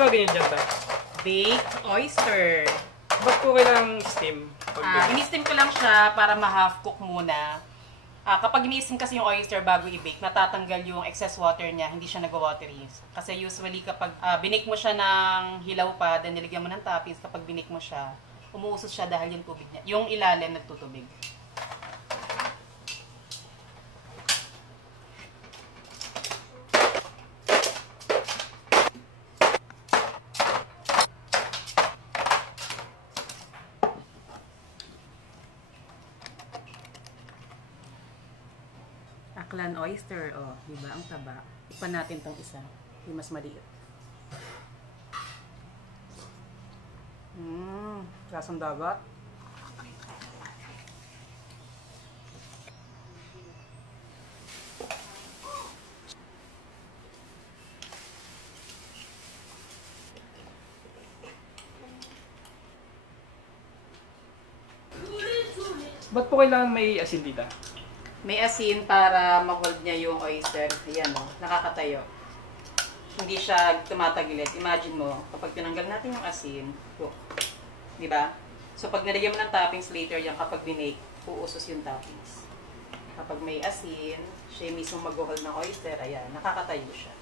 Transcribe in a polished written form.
gagawin dyan ta? Baked oyster. Ba't po kailangang steam? Ini-steam ko lang siya para ma-half cook muna. Kapag ini-steam kasi yung oyster bago i-bake, natatanggal yung excess water niya, hindi siya nag-watery. Kasi usually kapag binake mo siya ng hilaw pa, then niligyan mo ng toppings, kapag binake mo siya, umuusos siya dahil yung tubig niya. Yung ilalim nagtutubig. Aklan oyster, oh, di ba? Ang taba. Ipan natin tong isa. Yung mas maliit. Lasang dagat. Ba't po kailangan may asin dita? May asin para ma-hold niya yung oyster. Ayan, oh, nakakatayo. Hindi siya tumatagilid. Imagine mo, kapag tinanggal natin yung asin, look, di ba? So, pag nilagyan mo ng toppings later, yan kapag binake, uusos yung toppings. Kapag may asin, siya mismo mag-hold ng oyster, ayan, nakakatayo siya.